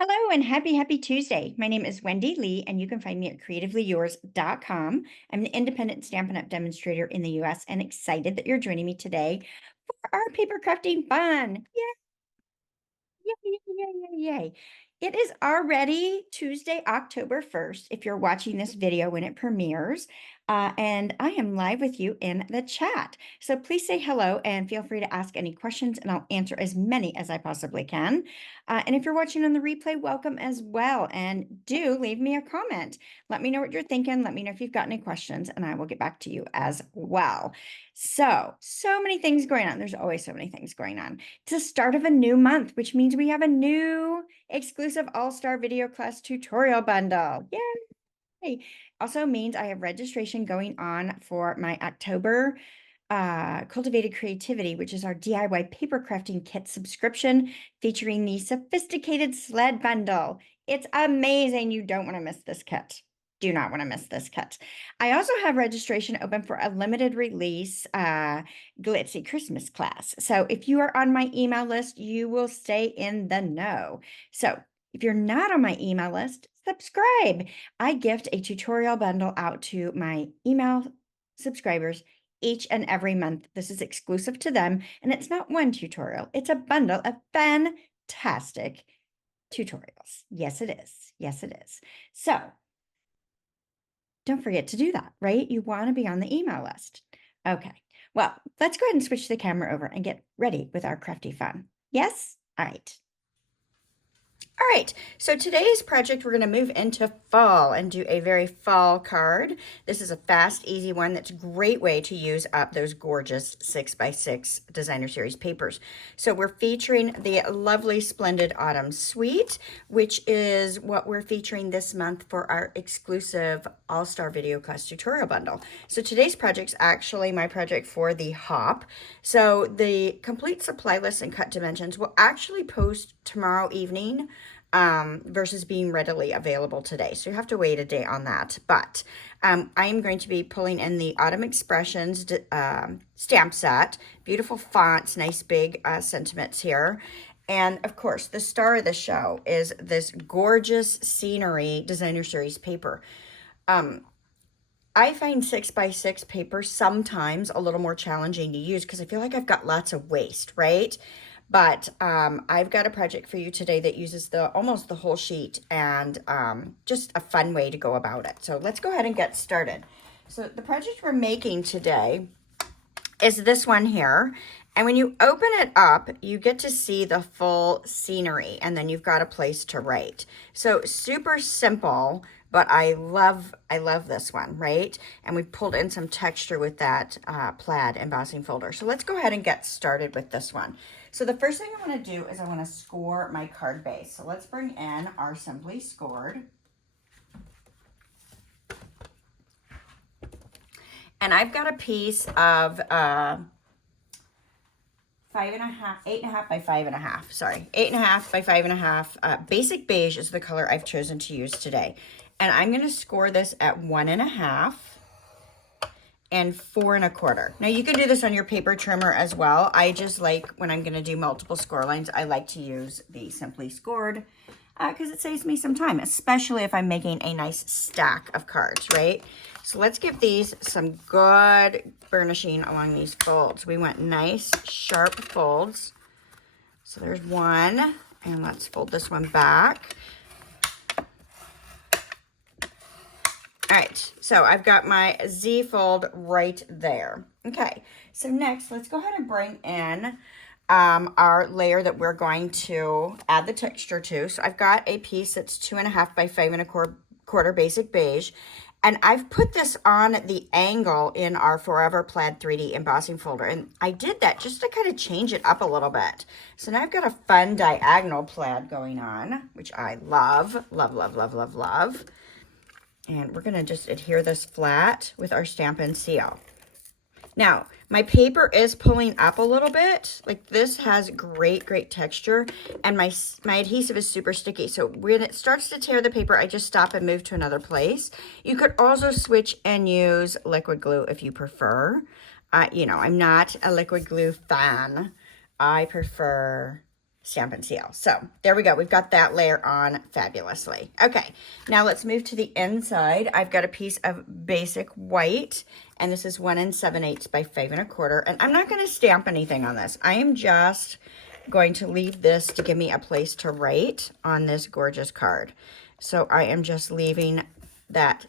Hello and happy Tuesday. My name is Wendy Lee, and you can find me at creativeleeyours.com. I'm an independent Stampin' Up! Demonstrator in the US and excited that you're joining me today for our paper crafting fun. Yay, yay, yay, yay, yay, yay. It is already Tuesday, October 1st, if you're watching this video when it premieres. And I am live with you in the chat. So please say hello and feel free to ask any questions, and I'll answer as many as I possibly can. And if you're watching on the replay, welcome as well. And do leave me a comment. Let me know what you're thinking. Let me know if you've got any questions, and I will get back to you as well. So many things going on. There's always so many things going on. It's the start of a new month, which means we have a new exclusive all-star video class tutorial bundle. Yay! Also means I have registration going on for my October Cultivated Creativity, which is our DIY paper crafting kit subscription featuring the sophisticated sled bundle. It's amazing. You don't want to miss this kit. Do not want to miss this kit. I also have registration open for a limited release glitzy Christmas class. So if you are on my email list, you will stay in the know. So if you're not on my email list, subscribe. I gift a tutorial bundle out to my email subscribers each and every month. This is exclusive to them, and it's not one tutorial. It's a bundle of fantastic tutorials. Yes, it is. Yes, it is. So don't forget to do that, right? You want to be on the email list. Okay, well, let's go ahead and switch the camera over and get ready with our crafty fun. Yes? All right. All right, so today's project, we're going to move into fall and do a very fall card. This is a fast, easy one that's a great way to use up those gorgeous 6x6 designer series papers. So we're featuring the lovely Splendid Autumn Suite, which is what we're featuring this month for our exclusive all-star video class tutorial bundle. So today's project's actually my project for the hop. So the complete supply list and cut dimensions will actually post tomorrow evening versus being readily available today. So you have to wait a day on that. But I am going to be pulling in the Autumn Expressions stamp set. Beautiful fonts, nice big sentiments here. And of course, the star of the show is this gorgeous scenery designer series paper. I find 6x6 paper sometimes a little more challenging to use because I feel like I've got lots of waste, right? But I've got a project for you today that uses almost the whole sheet, and just a fun way to go about it. So let's go ahead and get started. So the project we're making today is this one here. And when you open it up, you get to see the full scenery, and then you've got a place to write. So super simple, but I love this one, right? And we pulled in some texture with that plaid embossing folder. So let's go ahead and get started with this one. So the first thing I want to do is I want to score my card base. So let's bring in our Simply Scored. And I've got a piece of 8.5 by 5.5. Sorry, 8.5 by 5.5. Basic beige is the color I've chosen to use today. And I'm going to score this at 1.5 and 4 1/4. Now you can do this on your paper trimmer as well. I just like, when I'm going to do multiple score lines, I like to use the Simply Scored because it saves me some time, especially if I'm making a nice stack of cards, right? So let's give these some good burnishing along these folds. We want nice sharp folds. So there's one, and let's fold this one back. All right, so I've got my Z fold right there. Okay, so next, let's go ahead and bring in our layer that we're going to add the texture to. So I've got a piece that's 2.5 by 5 1/4 basic beige, and I've put this on the angle in our Forever Plaid 3D embossing folder, and I did that just to kind of change it up a little bit. So now I've got a fun diagonal plaid going on, which I love, love, love, love, love, love. And we're going to just adhere this flat with our Stampin' seal. Now, my paper is pulling up a little bit. Like, this has great, great texture, and my adhesive is super sticky. So when it starts to tear the paper, I just stop and move to another place. You could also switch and use liquid glue if you prefer. You know, I'm not a liquid glue fan. I prefer Stampin' Seal. So there we go. We've got that layer on fabulously. Okay, now let's move to the inside. I've got a piece of basic white, and this is 1 7/8 by 5 1/4. And I'm not going to stamp anything on this. I am just going to leave this to give me a place to write on this gorgeous card. So I am just leaving that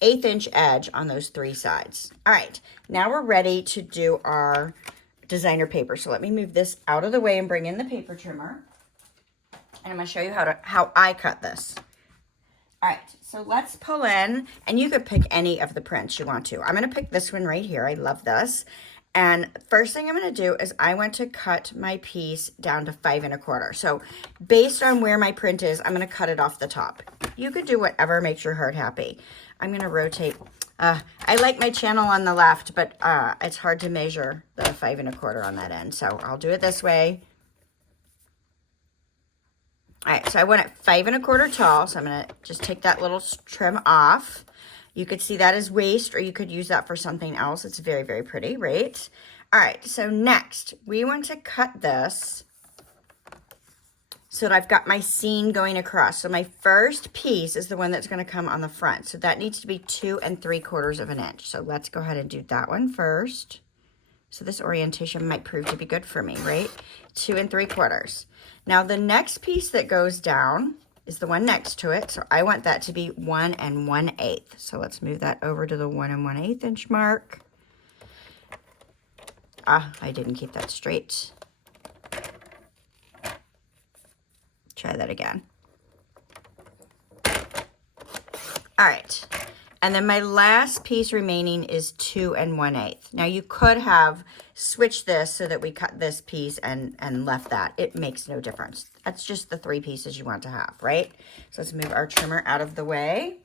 1/8 inch edge on those 3 sides. All right, now we're ready to do our designer paper. So let me move this out of the way and bring in the paper trimmer. And I'm going to show you how I cut this. All right, so let's pull in, and you could pick any of the prints you want to. I'm going to pick this one right here. I love this. And first thing I'm going to do is I want to cut my piece down to 5 1/4. So based on where my print is, I'm going to cut it off the top. You could do whatever makes your heart happy. I'm going to rotate. I like my channel on the left, but it's hard to measure the 5 1/4 on that end. So I'll do it this way. All right, so I want it 5 1/4 tall. So I'm going to just take that little trim off. You could see that as waist, or you could use that for something else. It's very, very pretty, right? All right, so next we want to cut this so that I've got my seam going across. So my first piece is the one that's going to come on the front. So that needs to be 2 3/4 inches. So let's go ahead and do that one first. So this orientation might prove to be good for me, right? 2 3/4. Now the next piece that goes down is the one next to it. So I want that to be 1 1/8. So let's move that over to the 1 1/8 inch mark. I didn't keep that straight. Try that again. All right. And then my last piece remaining is 2 1/8. Now you could have switched this so that we cut this piece and left that. It makes no difference. That's just the 3 pieces you want to have, right? So let's move our trimmer out of the way.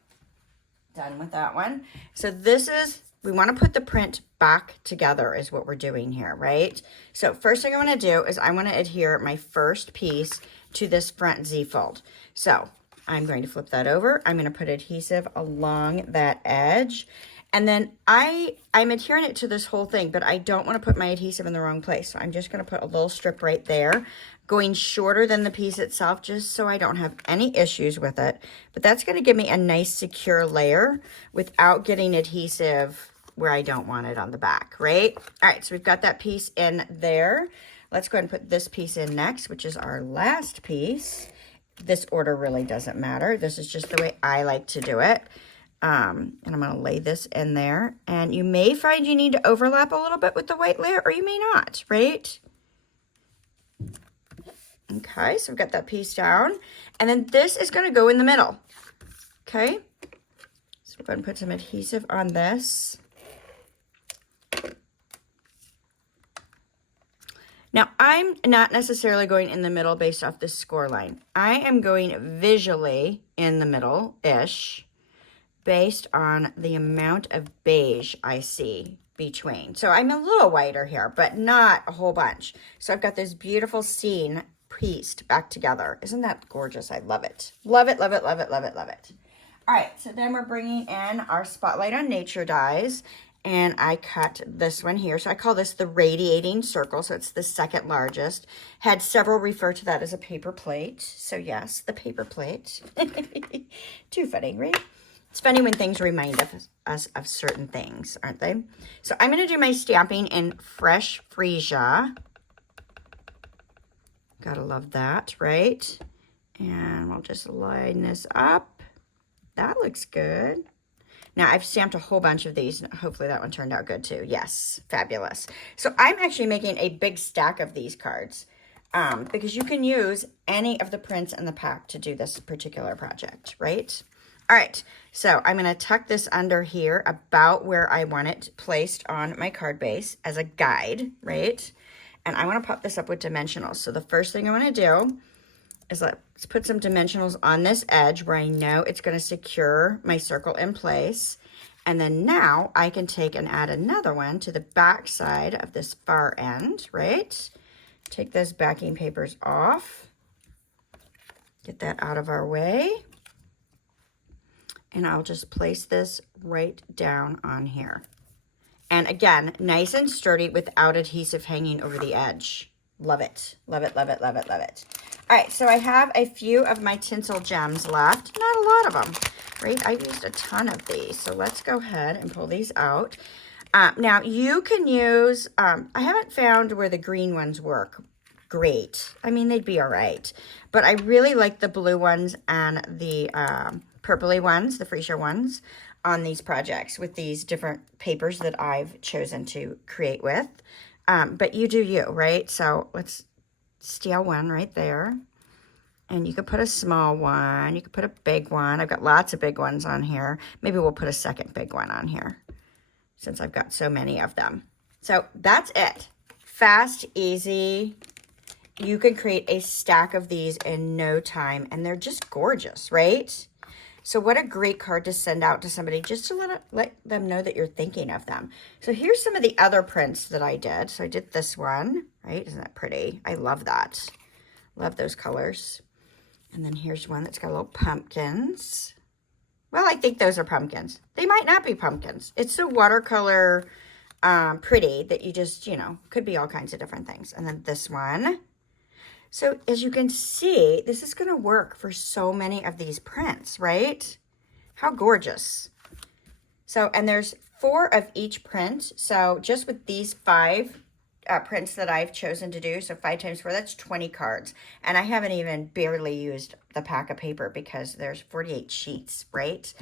Done with that one. So this is, we want to put the print back together is what we're doing here, right? So first thing I want to do is I want to adhere my first piece to this front Z fold. So I'm going to flip that over. I'm going to put adhesive along that edge. And then I'm adhering it to this whole thing, but I don't want to put my adhesive in the wrong place. So I'm just going to put a little strip right there, going shorter than the piece itself, just so I don't have any issues with it. But that's going to give me a nice secure layer without getting adhesive where I don't want it on the back, right? All right, so we've got that piece in there. Let's go ahead and put this piece in next, which is our last piece. This order really doesn't matter. This is just the way I like to do it. And I'm going to lay this in there. And you may find you need to overlap a little bit with the white layer, or you may not, right? Okay, so we've got that piece down. And then this is going to go in the middle. Okay, so we're going to put some adhesive on this. Now, I'm not necessarily going in the middle based off this score line. I am going visually in the middle-ish based on the amount of beige I see between. So I'm a little whiter here, but not a whole bunch. So I've got this beautiful scene pieced back together. Isn't that gorgeous? I love it. Love it, love it, love it, love it, love it. All right, so then we're bringing in our Spotlight on Nature dies. And I cut this one here. So I call this the radiating circle. So it's the second largest. Had several refer to that as a paper plate. So yes, the paper plate. Too funny, right? It's funny when things remind us of certain things, aren't they? So I'm going to do my stamping in Fresh Freesia. Gotta love that, right? And we'll just line this up. That looks good. Now, I've stamped a whole bunch of these. Hopefully that one turned out good too. Yes, fabulous. So I'm actually making a big stack of these cards because you can use any of the prints in the pack to do this particular project, right? All right, so I'm going to tuck this under here about where I want it placed on my card base as a guide, right? And I want to pop this up with dimensionals. So the first thing I want to do is let's put some dimensionals on this edge where I know it's going to secure my circle in place. And then now I can take and add another one to the back side of this far end, right? Take those backing papers off. Get that out of our way. And I'll just place this right down on here. And again, nice and sturdy without adhesive hanging over the edge. Love it. Love it, love it, love it, love it. All right, so I have a few of my tinsel gems left. Not a lot of them, right? I've used a ton of these. So let's go ahead and pull these out. Now, you can use, I haven't found where the green ones work great. I mean, they'd be all right. But I really like the blue ones and the purpley ones, the freesia ones, on these projects with these different papers that I've chosen to create with. But you do you, right? So let's steal one right there. And you could put a small one. You could put a big one. I've got lots of big ones on here. Maybe we'll put a second big one on here since I've got so many of them. So that's it. Fast, easy. You can create a stack of these in no time, and they're just gorgeous, right? So what a great card to send out to somebody just to let them know that you're thinking of them. So here's some of the other prints that I did. So I did this one, right? Isn't that pretty? I love that. Love those colors. And then here's one that's got little pumpkins. Well, I think those are pumpkins. They might not be pumpkins. It's so watercolor pretty that you just, you know, could be all kinds of different things. And then this one. So as you can see, this is going to work for so many of these prints, right? How gorgeous. So, and there's 4 of each print. So just with these 5 prints that I've chosen to do, so 5 times 4, that's 20 cards. And I haven't even barely used the pack of paper because there's 48 sheets, right?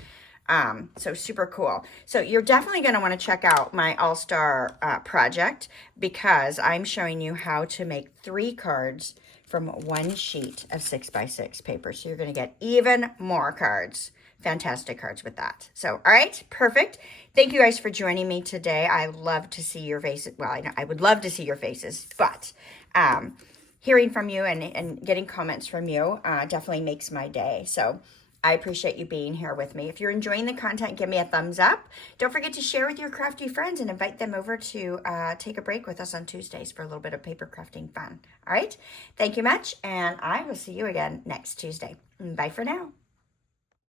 So super cool. So you're definitely going to want to check out my All-Star project because I'm showing you how to make 3 cards from 1 sheet of 6x6 paper. So you're going to get even more cards. Fantastic cards with that. So, all right, perfect. Thank you guys for joining me today. I love to see your faces. Well, I would love to see your faces, but hearing from you and getting comments from you definitely makes my day. So I appreciate you being here with me. If you're enjoying the content, give me a thumbs up. Don't forget to share with your crafty friends and invite them over to take a break with us on Tuesdays for a little bit of paper crafting fun. All right. Thank you much. And I will see you again next Tuesday. Bye for now.